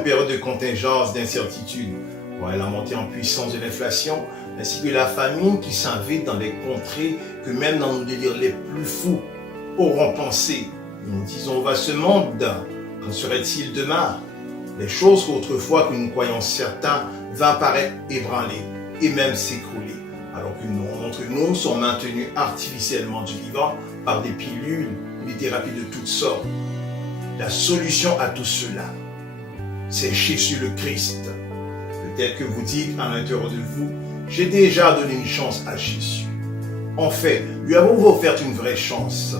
une période de contingence, d'incertitude. Ouais, la montée en puissance de l'inflation, ainsi que la famine qui s'invite dans des contrées que même dans nos délires les plus fous auront pensé. Nous disons, va ce monde, qu'en serait-il demain? Les choses qu'autrefois que nous croyons certains va paraître ébranlées et même s'écrouler, alors que nous, d'entre nous sont maintenus artificiellement du vivant par des pilules ou des thérapies de toutes sortes. La solution à tout cela, c'est Jésus le Christ. Peut-être que vous dites à l'intérieur de vous, j'ai déjà donné une chance à Jésus. En fait, lui avons-vous offert une vraie chance?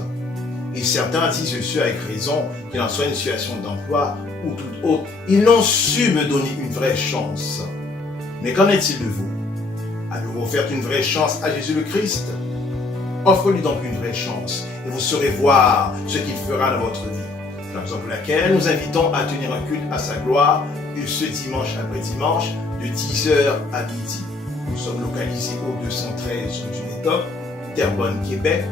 Et certains disent ceux avec raison, qu'il en soit une situation d'emploi ou toute autre, ils n'ont su me donner une vraie chance. Mais qu'en est-il de vous? Avez-vous offert une vraie chance à Jésus le Christ? Offre-lui donc une vraie chance et vous saurez voir ce qu'il fera dans votre vie. C'est la raison pour laquelle nous invitons à tenir un culte à sa gloire et ce dimanche après dimanche de 10h à midi. Nous sommes localisés au 213 rue du Médoc, Terrebonne, Québec,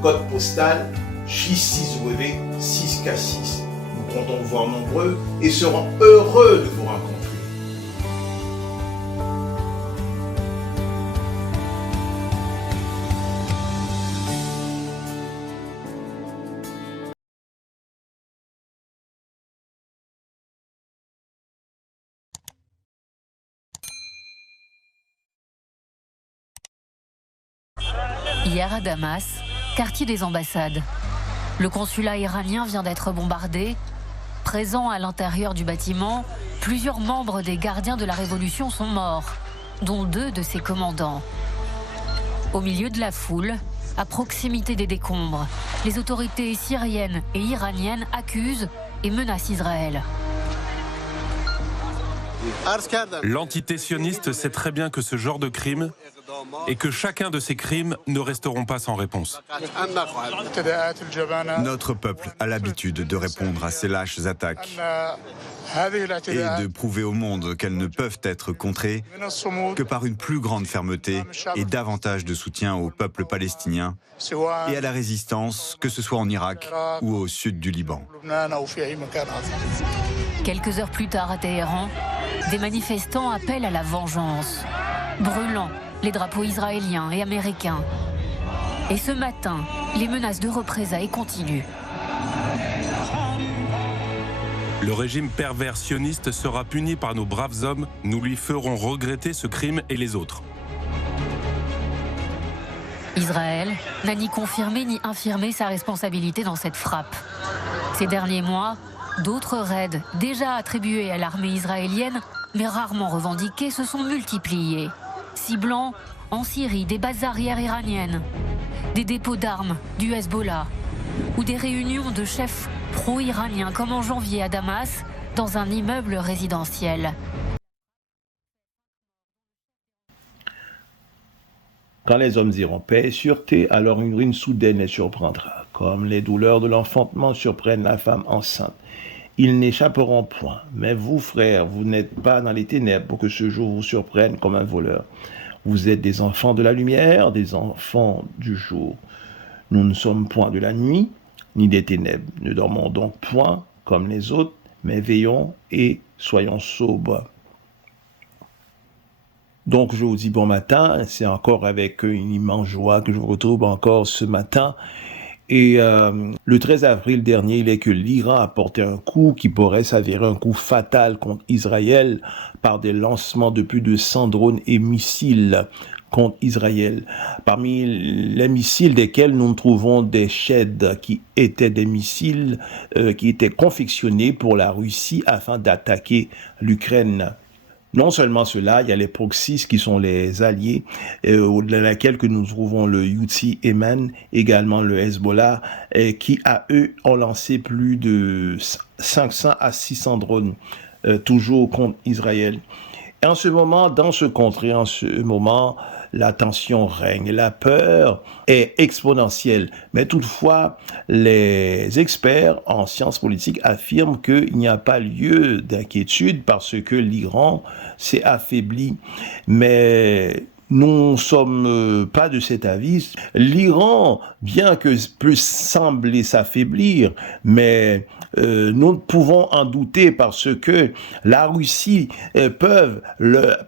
code postal J6W6K6. Nous comptons vous voir nombreux et serons heureux de vous rencontrer. Hier à Damas, quartier des ambassades. Le consulat iranien vient d'être bombardé. Présents à l'intérieur du bâtiment, plusieurs membres des gardiens de la Révolution sont morts, dont 2 de ses commandants. Au milieu de la foule, à proximité des décombres, les autorités syriennes et iraniennes accusent et menacent Israël. L'entité sioniste sait très bien que ce genre de crime et que chacun de ces crimes ne resteront pas sans réponse. Notre peuple a l'habitude de répondre à ces lâches attaques et de prouver au monde qu'elles ne peuvent être contrées que par une plus grande fermeté et davantage de soutien au peuple palestinien et à la résistance, que ce soit en Irak ou au sud du Liban. Quelques heures plus tard à Téhéran, des manifestants appellent à la vengeance, brûlant les drapeaux israéliens et américains. Et ce matin, les menaces de représailles continuent. Le régime pervers sioniste sera puni par nos braves hommes. Nous lui ferons regretter ce crime et les autres. Israël n'a ni confirmé ni infirmé sa responsabilité dans cette frappe. Ces derniers mois, d'autres raids déjà attribués à l'armée israélienne, mais rarement revendiqués, se sont multipliés, ciblant en Syrie des bases arrières iraniennes, des dépôts d'armes du Hezbollah ou des réunions de chefs pro-iraniens comme en janvier à Damas, dans un immeuble résidentiel. Quand les hommes diront paix et sûreté, alors une ruine soudaine les surprendra, comme les douleurs de l'enfantement surprennent la femme enceinte. Ils n'échapperont point. Mais vous, frères, vous n'êtes pas dans les ténèbres pour que ce jour vous surprenne comme un voleur. Vous êtes des enfants de la lumière, des enfants du jour. Nous ne sommes point de la nuit, ni des ténèbres. Ne dormons donc point comme les autres, mais veillons et soyons sobres. Donc je vous dis bon matin, c'est encore avec une immense joie que je vous retrouve encore ce matin. Et le 13 avril dernier, il est que l'Iran a porté un coup qui pourrait s'avérer un coup fatal contre Israël par des lancements de plus de 100 drones et missiles contre Israël. Parmi les missiles desquels nous trouvons des Shahed qui étaient des missiles qui étaient confectionnés pour la Russie afin d'attaquer l'Ukraine. Non seulement cela, il y a les proxies qui sont les alliés, au-delà de laquelle que nous trouvons le Houthi Yémen, également le Hezbollah, qui à eux ont lancé plus de 500 à 600 drones, toujours contre Israël. Et en ce moment, dans ce contrée, en ce moment, la tension règne, la peur est exponentielle. Mais toutefois, les experts en sciences politiques affirment qu'il n'y a pas lieu d'inquiétude parce que l'Iran s'est affaibli. Mais nous ne sommes pas de cet avis. L'Iran, bien que puisse sembler s'affaiblir, mais nous pouvons en douter parce que la Russie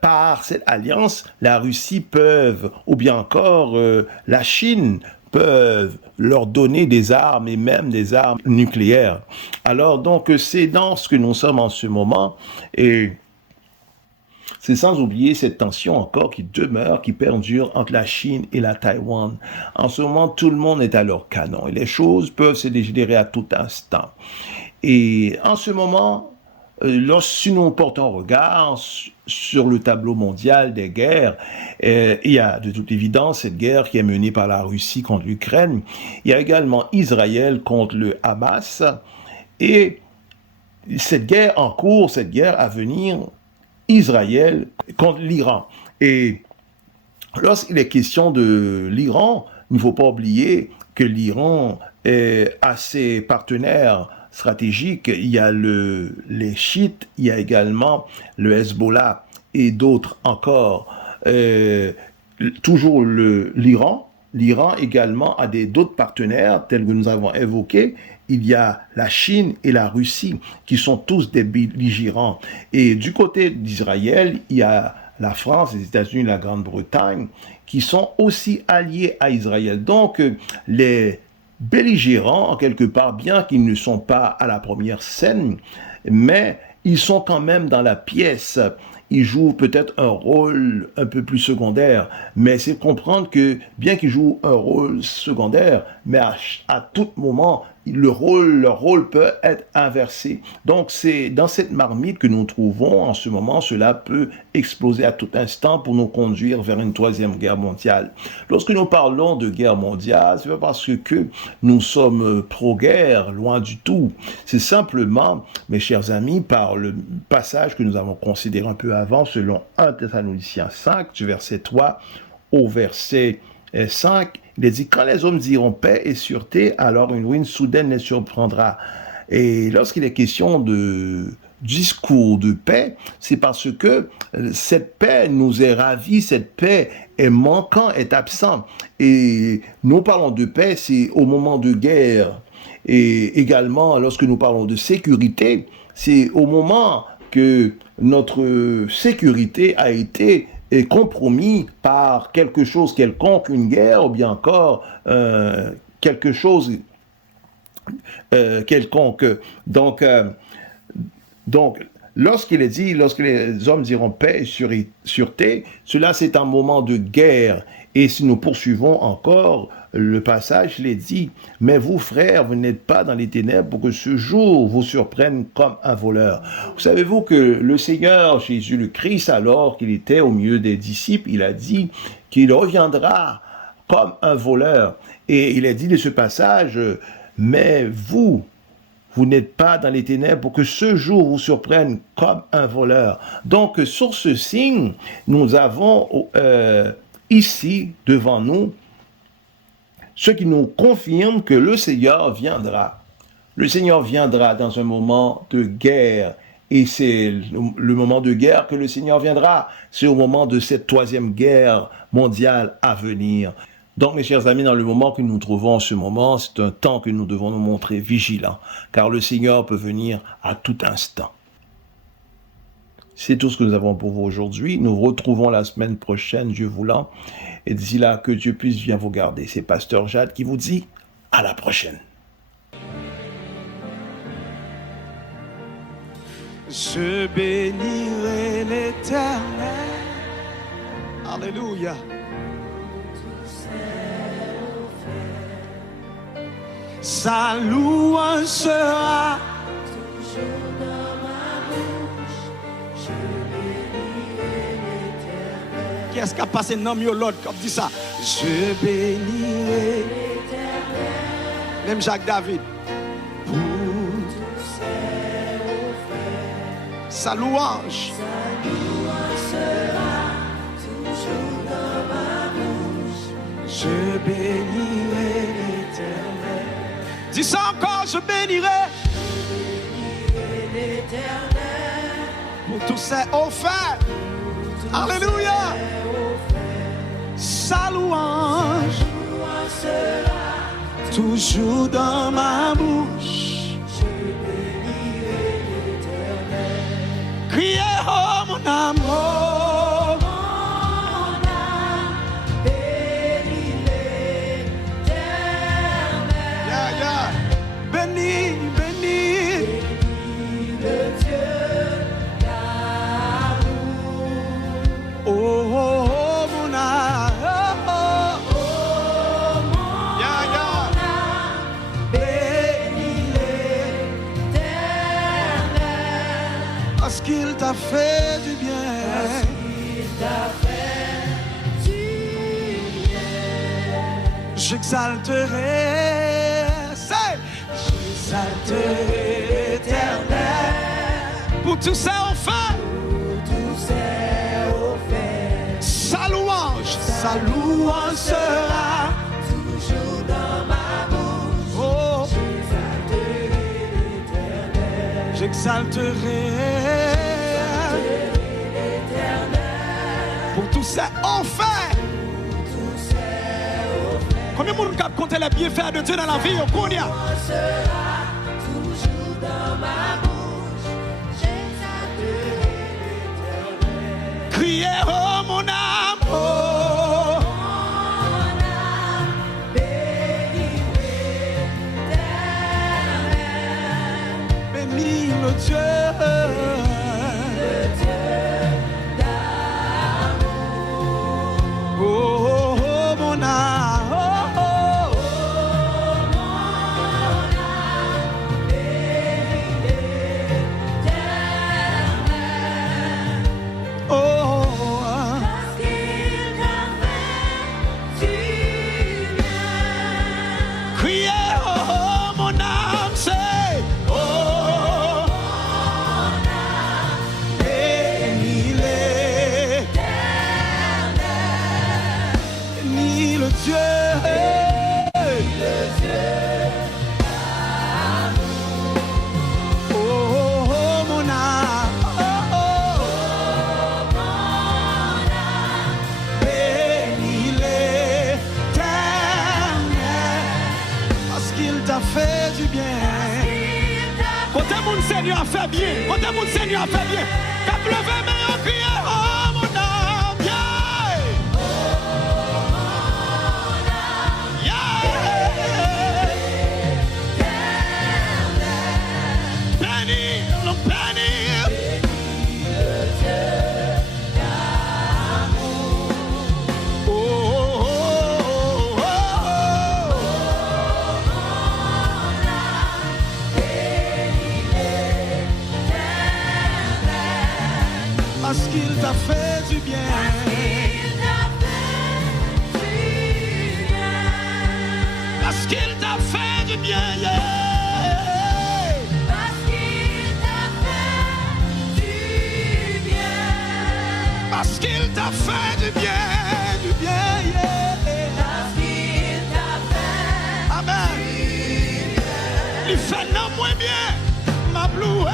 par cette alliance, la Russie ou bien encore la Chine peuvent leur donner des armes et même des armes nucléaires. Alors donc c'est dans ce que nous sommes en ce moment et c'est sans oublier cette tension encore qui demeure, qui perdure entre la Chine et la Taïwan. En ce moment, tout le monde est à leur canon et les choses peuvent se dégénérer à tout instant. Et en ce moment, si nous portons un regard sur le tableau mondial des guerres, il y a de toute évidence cette guerre qui est menée par la Russie contre l'Ukraine. Il y a également Israël contre le Hamas. Et cette guerre en cours, cette guerre à venir, Israël contre l'Iran. Et lorsqu'il est question de l'Iran, il ne faut pas oublier que l'Iran a ses partenaires stratégiques. Il y a les chiites, il y a également le Hezbollah et d'autres encore. Toujours l'Iran. L'Iran également a d'autres partenaires tels que nous avons évoqués. Il y a la Chine et la Russie qui sont tous des belligérants. Et du côté d'Israël, il y a la France, les États-Unis, la Grande-Bretagne qui sont aussi alliés à Israël. Donc les belligérants, en quelque part, bien qu'ils ne sont pas à la première scène, mais ils sont quand même dans la pièce. Ils jouent peut-être un rôle un peu plus secondaire, mais c'est comprendre que bien qu'ils jouent un rôle secondaire, mais à tout moment, leur rôle peut être inversé. Donc c'est dans cette marmite que nous trouvons en ce moment, cela peut exploser à tout instant pour nous conduire vers une troisième guerre mondiale. Lorsque nous parlons de guerre mondiale, c'est pas parce que nous sommes pro-guerre, loin du tout. C'est simplement, mes chers amis, par le passage que nous avons considéré un peu avant, selon 1 Thessaloniciens 5, du verset 3 au verset 5, il est dit, quand les hommes diront paix et sûreté, alors une ruine soudaine les surprendra. Et lorsqu'il est question de discours de paix, c'est parce que cette paix nous est ravie, cette paix est manquante, est absente. Et nous parlons de paix, c'est au moment de guerre. Et également, lorsque nous parlons de sécurité, c'est au moment que notre sécurité a été compromis par quelque chose quelconque, une guerre, ou bien encore quelque chose quelconque. Donc, lorsqu'il est dit, lorsque les hommes diront paix et sûreté, cela c'est un moment de guerre. Et si nous poursuivons encore le passage, il est dit, mais vous frères, vous n'êtes pas dans les ténèbres pour que ce jour vous surprenne comme un voleur. Savez-vous que le Seigneur Jésus le Christ, alors qu'il était au milieu des disciples, il a dit qu'il reviendra comme un voleur. Et il a dit de ce passage, mais vous n'êtes pas dans les ténèbres pour que ce jour vous surprenne comme un voleur. Donc, sur ce signe, nous avons ici, devant nous, ce qui nous confirme que le Seigneur viendra. Le Seigneur viendra dans un moment de guerre. Et c'est le moment de guerre que le Seigneur viendra. C'est au moment de cette troisième guerre mondiale à venir. Donc, mes chers amis, dans le moment que nous nous trouvons en ce moment, c'est un temps que nous devons nous montrer vigilants, car le Seigneur peut venir à tout instant. C'est tout ce que nous avons pour vous aujourd'hui. Nous vous retrouvons la semaine prochaine, Dieu voulant. Et d'ici là, que Dieu puisse bien vous garder. C'est Pasteur Jade qui vous dit à la prochaine. Je bénirai l'Éternel. Alléluia. Sa louange sera toujours dans ma bouche. Je bénirai l'Éternel. Qu'est-ce qui a passé dans mieux l'autre comme dit ça? Je bénirai l'Éternel. Même Jacques David. Pour tous ses offerts. Sa louange sera toujours dans ma bouche. Je bénirai l'Éternel. Dis ça encore, je bénirai l'Éternel pour tous ses offerts. Alléluia. sa louange sera toujours dans ma bouche. Je bénirai l'Éternel. Criez, oh mon amour, mon âme bénit l'Éternel. Yeah, yeah. Bénis, bénis, bénis le Dieu d'amour. Oh, oh, oh. Parce qu'il t'a fait du bien. Parce qu'il t'a fait du bien. J'exalterai, j'exalterai l'Éternel. Pour tous ses hauts faits. Pour tous ses hauts faits. Sa louange sera toujours dans ma bouche. Oh. J'exalterai l'Éternel. Pour tous ces hauts faits. Combien de monde cap compter les bienfaits de Dieu dans la vie au Kounia? Sera toujours dans ma bouche. J'exalterai l'Éternel. Criez, oh mon âme, oh. Mon âme bénit l'Éternel. Bénis le Dieu d'amour. Oh, oh, oh, mon âme, oh, oh, oh, mon âme bénit l'Éternel. Oh, parce qu'il t'a fait du bien. Criez, oh, oh, mon âme, c'est oh. Dieu, le Dieu d'amour. Oh, oh, oh, mon âme, oh, oh, oh, mon âme, bénis l'Éternel, parce qu'il t'a fait du bien. Quand mon Seigneur a fait bien, quand mon Seigneur a fait bien, qu'a pleuvé, mais on crie, oh, mon âme, parce qu'il t'a fait du bien. Parce qu'il t'a fait du bien. Parce qu'il t'a fait du bien. Parce qu'il t'a fait du bien. Du bien, parce qu'il t'a fait. Amen. Du bien. Il fait non moins bien. Ma blue.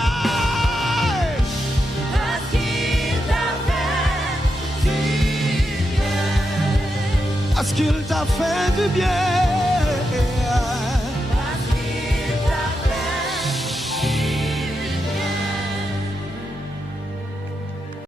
Parce qu'il t'a fait du bien.